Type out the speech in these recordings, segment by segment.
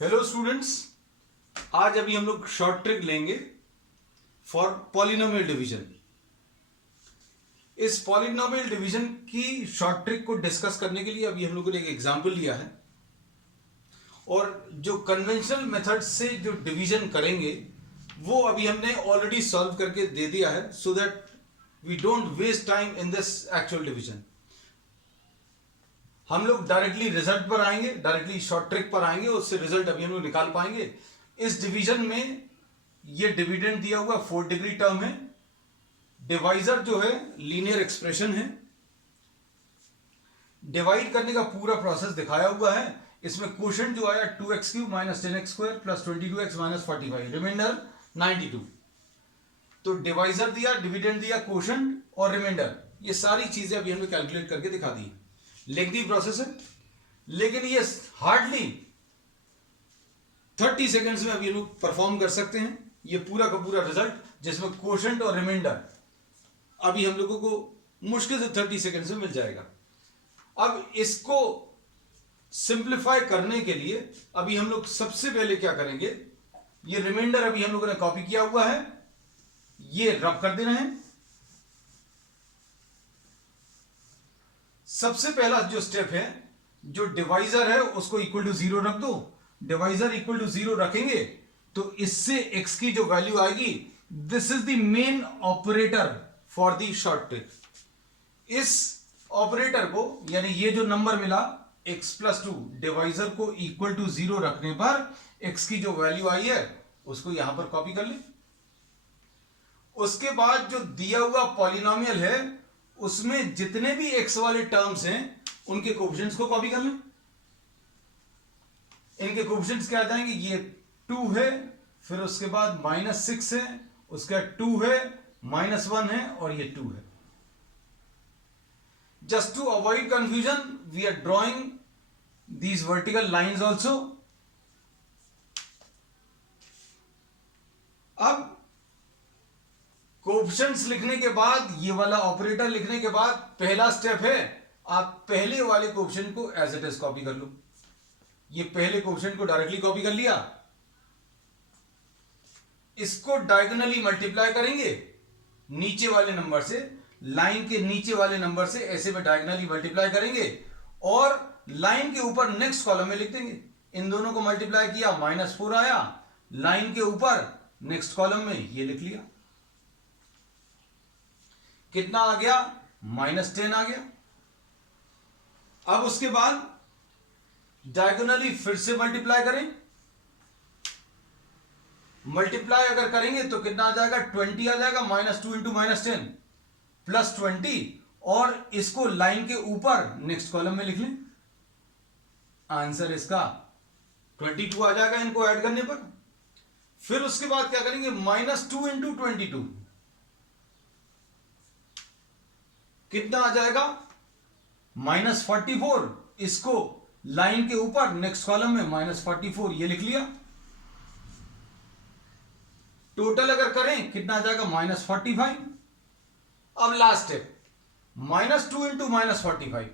Hello students, आज अभी हम लोग शॉर्ट ट्रिक लेंगे फॉर पॉलिनोमियल डिवीजन। इस पॉलिनोमियल डिवीजन की शॉर्ट ट्रिक को डिस्कस करने के लिए अभी हम लोगों ने एक एग्जांपल लिया है और जो कन्वेंशनल मेथड से जो डिवीजन करेंगे वो अभी हमने ऑलरेडी सॉल्व करके दे दिया है, so that we don't waste time in this actual division. हम लोग डायरेक्टली रिजल्ट पर आएंगे, डायरेक्टली शॉर्ट ट्रिक पर आएंगे, उससे रिजल्ट अभी हम लोग निकाल पाएंगे। इस डिवीजन में ये डिविडेंड दिया हुआ 4 डिग्री टर्म है, डिवाइजर जो है लीनियर एक्सप्रेशन है, डिवाइड करने का पूरा प्रोसेस दिखाया हुआ है। इसमें क्वोशंट जो आया 2x³ minus 10x² plus 22x minus 45, reminder 92। तो डिवाइजर दिया, डिविडेंड दिया, क्वोशंट और रिमाइंडर, ये सारी चीजें अभी हमने कैलकुलेट करके दिखा दी। लेंथी प्रोसेस है, लेकिन ये हार्डली 30 सेकेंड्स में अभी लोग परफॉर्म कर सकते हैं। ये पूरा का पूरा रिजल्ट जिसमें क्वोशंट और रिमाइंडर अभी हम लोगों को मुश्किल से 30 सेकेंड्स में मिल जाएगा। अब इसको सिंप्लीफाई करने के लिए अभी हम लोग सबसे पहले क्या करेंगे, ये रिमाइंडर अभी हम लोगों ने कॉपी किया हुआ है, ये रब कर देना है। सबसे पहला जो स्टेप है, जो डिवाइजर है उसको इक्वल टू 0 रख दो। डिवाइजर इक्वल टू 0 रखेंगे तो इससे x की जो वैल्यू आएगी, this is the main operator for the short trick. इस ऑपरेटर को, यानी ये जो नंबर मिला x+2, डिवाइजर को इक्वल टू 0 रखने पर x की जो वैल्यू आई है उसको यहां पर कॉपी कर ले। उसके बाद जो दिया हुआ पॉलिनोमियल है उसमें जितने भी x वाले टर्म्स हैं उनके कोएफिशिएंट्स को कॉपी कर लें। इनके कोएफिशिएंट्स क्या आ जाएंगे, ये 2 है, फिर उसके बाद -6 है, उसके बाद 2 है, -1 है और ये 2 है। Just to avoid confusion we are drawing these vertical lines also. अब कोएफिशिएंट्स लिखने के बाद, ये वाला ऑपरेटर लिखने के बाद पहला स्टेप है, आप पहले वाले कोएफिशिएंट को एज इट इज कॉपी कर लो। ये पहले कोएफिशिएंट को डायरेक्टली कॉपी कर लिया, इसको डायगोनली मल्टीप्लाई करेंगे नीचे वाले नंबर से, लाइन के नीचे वाले नंबर से ऐसे में डायगोनली मल्टीप्लाई करेंगे और लाइन के ऊपर नेक्स्ट कॉलम में लिख देंगे। इन दोनों को मल्टीप्लाई किया, -4 आया, लाइन के ऊपर नेक्स्ट कॉलम में ये लिख लिया। कितना आ गया, -10 आ गया। अब उसके बाद डायगोनली फिर से मल्टीप्लाई करें। मल्टीप्लाई अगर करेंगे तो कितना आ जाएगा, 20 आ जाएगा। -2 इंटू -10 प्लस 20, और इसको लाइन के ऊपर नेक्स्ट कॉलम में लिख लें। आंसर इसका 22 आ जाएगा इनको ऐड करने पर। फिर उसके बाद क्या करेंगे, -2 इंटू 22 कितना आ जाएगा, -44। इसको लाइन के ऊपर नेक्स्ट कॉलम में -44 ये लिख लिया। टोटल अगर करें कितना आ जाएगा, -45। अब लास्ट स्टेप, -2 इंटू -45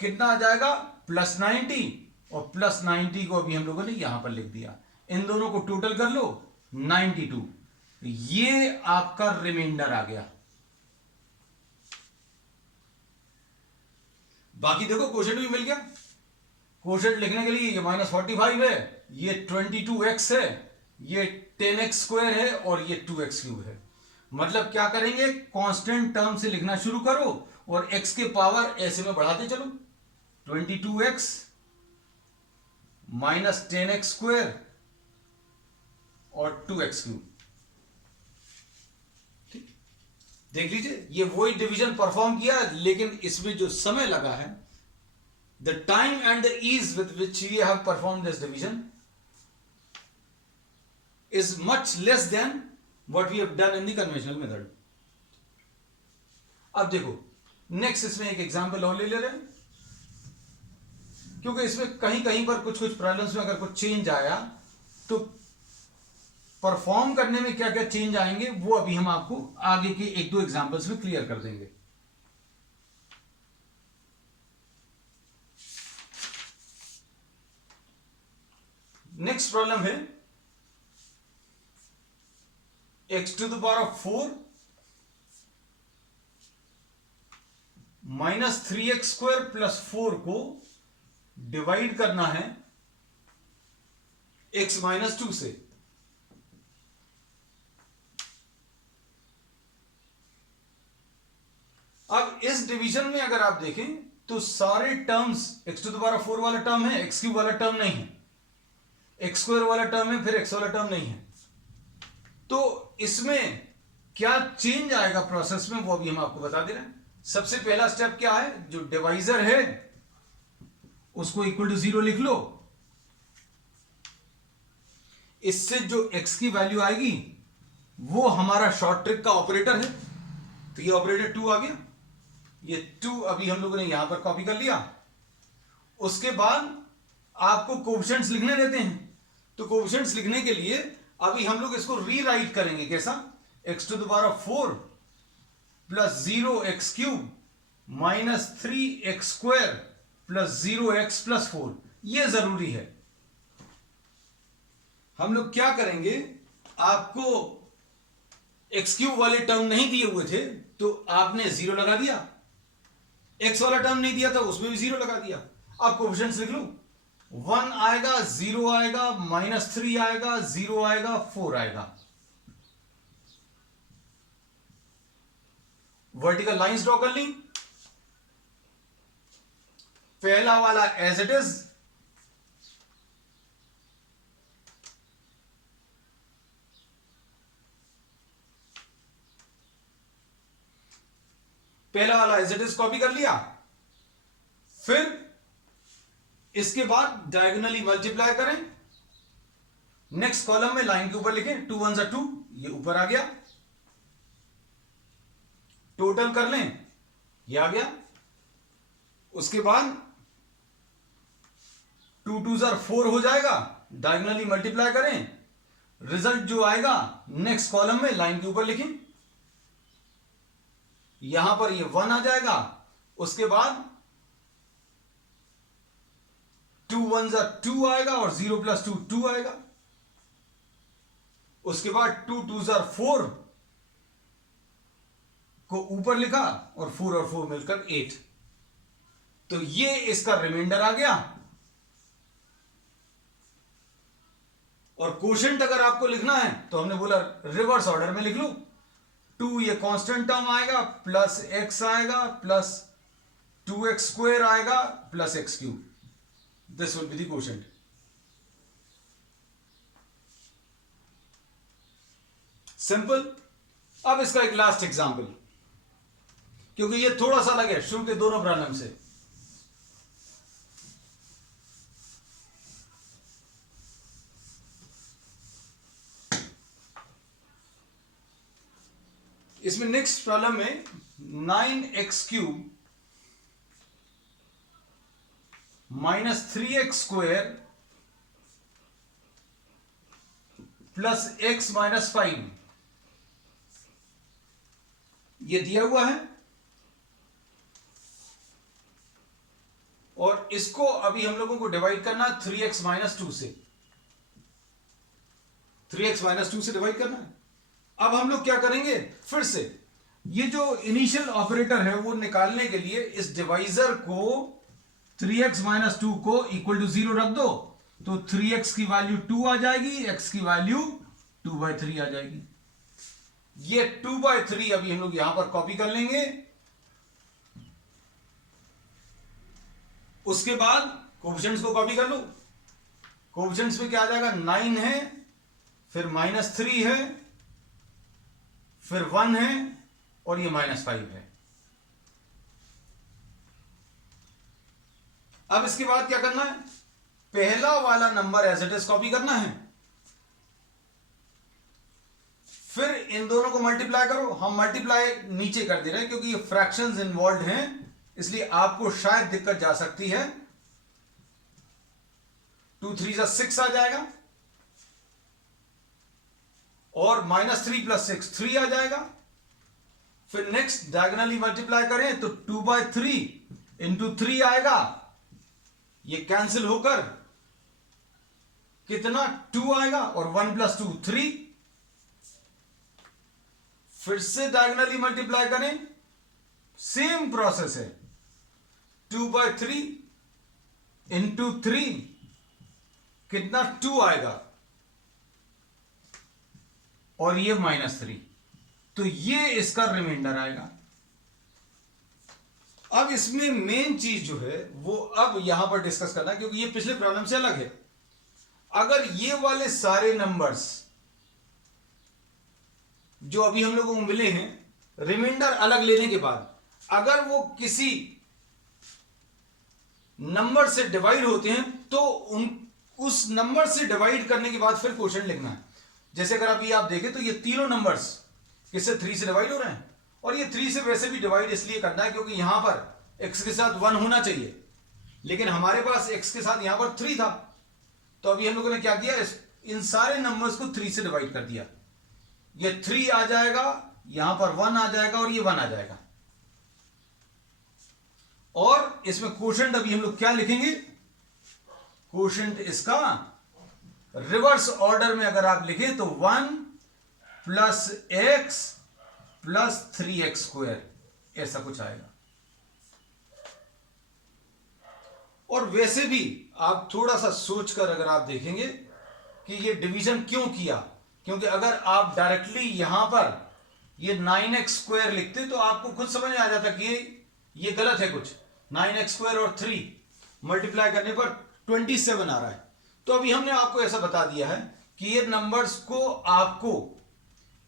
कितना आ जाएगा, +90, और +90 को अभी हम लोगों ने यहां पर लिख दिया। इन दोनों को टोटल कर लो, 92। ये आपका रिमाइंडर आ गया। बाकी देखो क्वोशंट भी मिल गया। क्वोशंट लिखने के लिए ये -45 है, ये 22x है, ये 10x² है और ये 2x³ है। मतलब क्या करेंगे, कांस्टेंट टर्म से लिखना शुरू करो और x के पावर ऐसे में बढ़ाते चलो। 22x - 10x² और 2x³। देख लीजिए, ये वही डिवीजन परफॉर्म किया, लेकिन इसमें जो समय लगा है, the time and the ease with which we have perform this division is much less than what we have done in the conventional method. अब देखो नेक्स्ट, इसमें एक एग्जांपल और ले रहे हैं, क्योंकि इसमें कहीं कहीं पर कुछ प्रॉब्लम्स में अगर कुछ चेंज आया तो परफॉर्म करने में क्या क्या चेंज आएंगे वो अभी हम आपको आगे के 1-2 एग्जांपल्स में क्लियर कर देंगे। नेक्स्ट प्रॉब्लम है x to the power of 4 minus 3x² plus 4 को डिवाइड करना है x माइनस 2 से। अब इस डिवीजन में अगर आप देखें तो सारे terms x to the power 4 वाला टर्म है, x³ वाला टर्म नहीं है, x² वाला टर्म है, फिर x वाला टर्म नहीं है। तो इसमें क्या चेंज आएगा प्रोसेस में वो अभी हम आपको बता दे रहे हैं। सबसे पहला स्टेप क्या है, जो डिवाइजर है उसको इक्वल टू 0 लिख लो। इससे जो x की वैल्यू आएगी वो हमारा शॉर्ट ट्रिक का ऑपरेटर है। तो ये ऑपरेटर 2 आ गया, ये 2 अभी हम लोगों ने यहां पर कॉपी कर लिया। उसके बाद आपको कोएफिशिएंट्स लिखने देते हैं। तो कोएफिशिएंट्स लिखने के लिए अभी हम लोग इसको रीराइट करेंगे। कैसा, x to the power of 4 plus 0x³ minus 3x² plus 0x plus 4। यह जरूरी है। हम लोग क्या करेंगे, आपको x³ वाले टर्म नहीं दिए हुए थे तो आपने 0 लगा दिया, x वाला टर्म नहीं दिया था उसमें भी 0 लगा दिया। अब कोएफिशिएंट्स लिख लो, 1 आएगा, 0 आएगा, -3 आएगा, 0 आएगा, 4 आएगा। वर्टिकल लाइंस ड्रॉ कर ली। पहला वाला एज इट इज, पहला वाला एज इट इज कॉपी कर लिया। फिर इसके बाद डायगोनली मल्टीप्लाई करें, नेक्स्ट कॉलम में लाइन के ऊपर लिखें 2 1 2, ये ऊपर आ गया। टोटल कर लें, ये आ गया। उसके बाद 2 2 4 हो जाएगा, डायगोनली मल्टीप्लाई करें, रिजल्ट जो आएगा नेक्स्ट कॉलम में लाइन के ऊपर लिखें, यहां पर ये 1 आ जाएगा। उसके बाद 2 1 2 आएगा और 0 प्लस 2 2 आएगा। उसके बाद 2 2 4 को ऊपर लिखा और 4 और 4 मिलकर 8। तो ये इसका रिमाइंडर आ गया। और क्वोशंट अगर आपको लिखना है तो हमने बोला रिवर्स ऑर्डर में लिख लो। 2 ये कांस्टेंट टर्म आएगा, प्लस x आएगा, प्लस 2x² आएगा, plus x³। This will be the quotient. Simple. अब इसका एक लास्ट एग्जांपल, क्योंकि ये थोड़ा सा अलग है शुरू के दोनों प्रॉब्लम से। इसमें नेक्स्ट प्रॉब्लम में 9x³ minus 3x² plus x minus 5 ये दिया हुआ है। और इसको अभी हम लोगों को डिवाइड करना 3x माइनस 2 से, 3x माइनस 2 से डिवाइड करना है। अब हम लोग क्या करेंगे, फिर से ये जो इनिशियल ऑपरेटर है वो निकालने के लिए इस डिवाइजर को 3x माइनस 2 को इक्वल टू 0 रख दो, तो 3x की वैल्यू 2 आ जाएगी, x की वैल्यू 2/3 आ जाएगी। ये 2/3 अभी हम लोग यहां पर कॉपी कर लेंगे। उसके बाद कोएफिशिएंट्स को कॉपी कर लो। कोएफिशिएंट्स में क्या आ जाएगा, 9 है, फिर -3 है, फिर 1 है और ये -5 है। अब इसके बाद क्या करना है, पहला वाला number as it is copy करना है। फिर इन दोनों को मल्टीप्लाई करो। हम मल्टीप्लाई नीचे कर दे रहे हैं क्योंकि ये फ्रैक्शंस इन्वॉल्व हैं, इसलिए आपको शायद दिक्कत जा सकती है। 2 3 6 आ जाएगा और -3 प्लस 6 3 आ जाएगा। फिर नेक्स्ट डायगोनली मल्टीप्लाई करें तो 2/3 इंटू 3 आएगा, ये कैंसिल होकर कितना 2 आएगा और 1 + 2 3। फिर से डायगोनली मल्टीप्लाई करें, सेम प्रोसेस है, 2/3 इंटू 3 कितना 2 आएगा और ये -3, तो ये इसका रिमाइंडर आएगा। अब इसमें मेन चीज जो है वो अब यहां पर डिस्कस करना है, क्योंकि ये पिछले प्रॉब्लम से अलग है। अगर ये वाले सारे नंबर्स जो अभी हम लोगों को मिले हैं, रिमाइंडर अलग लेने के बाद अगर वो किसी नंबर से डिवाइड होते हैं तो उस नंबर से डिवाइड करने के बाद फिर क्वोशंट लिखना है। जैसे अगर अभी आप देखें तो ये तीनों नंबर्स किससे 3 से डिवाइड हो रहे हैं, और ये 3 से वैसे भी डिवाइड इसलिए करना है क्योंकि यहां पर x के साथ 1 होना चाहिए, लेकिन हमारे पास x के साथ यहां पर 3 था। तो अभी हम लोगों ने क्या किया, इन सारे नंबर्स को 3 से डिवाइड कर दिया। ये 3 आ जाएगा, यहां पर 1 आ जाएगा और ये 1 आ जाएगा। और इसमें क्वोशंट अभी हम लोग क्या लिखेंगे, क्वोशंट इसका रिवर्स ऑर्डर में अगर आप लिखें तो 1 + x + 3x², ऐसा कुछ आएगा। और वैसे भी आप थोड़ा सा सोचकर अगर आप देखेंगे कि ये डिवीजन क्यों किया, क्योंकि अगर आप डायरेक्टली यहां पर ये 9x² लिखते तो आपको खुद समझ में आ जाता कि ये गलत है कुछ। 9x² और 3 मल्टीप्लाई करने पर 27 आ रहा है। तो अभी हमने आपको ऐसा बता दिया है कि ये नंबर्स को आपको,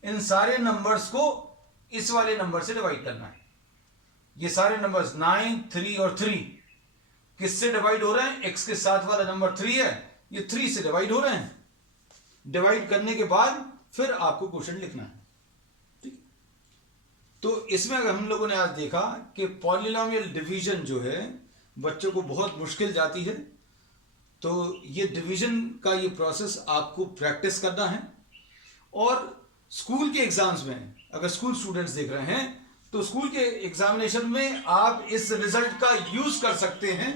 इन सारे नंबर्स को इस वाले नंबर से डिवाइड करना है। ये सारे नंबर्स 9, 3 और 3 किससे डिवाइड हो रहे हैं, x के साथ वाला नंबर 3 है, ये 3 से डिवाइड हो रहे हैं। डिवाइड करने के बाद फिर आपको क्वोशंट लिखना है, ठीक। तो इसमें अगर हम लोगों ने आज देखा कि पॉलिनोमियल डिवीजन जो है बच्चों को बहुत मुश्किल जाती है, तो ये डिवीजन का ये प्रोसेस आपको प्रैक्टिस करना है। और स्कूल के एग्जाम्स में अगर स्कूल स्टूडेंट्स देख रहे हैं तो स्कूल के एग्जामिनेशन में आप इस रिजल्ट का यूज कर सकते हैं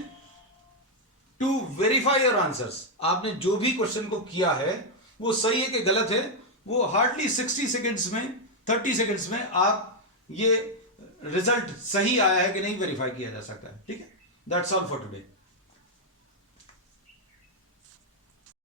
टू वेरीफाई योर आंसर्स। आपने जो भी क्वेश्चन को किया है वो सही है कि गलत है, वो हार्डली 60 सेकेंड्स में, 30 सेकेंड्स में आप ये रिजल्ट सही आया है कि नहीं वेरीफाई किया जा सकता है, ठीक है। That's all for today.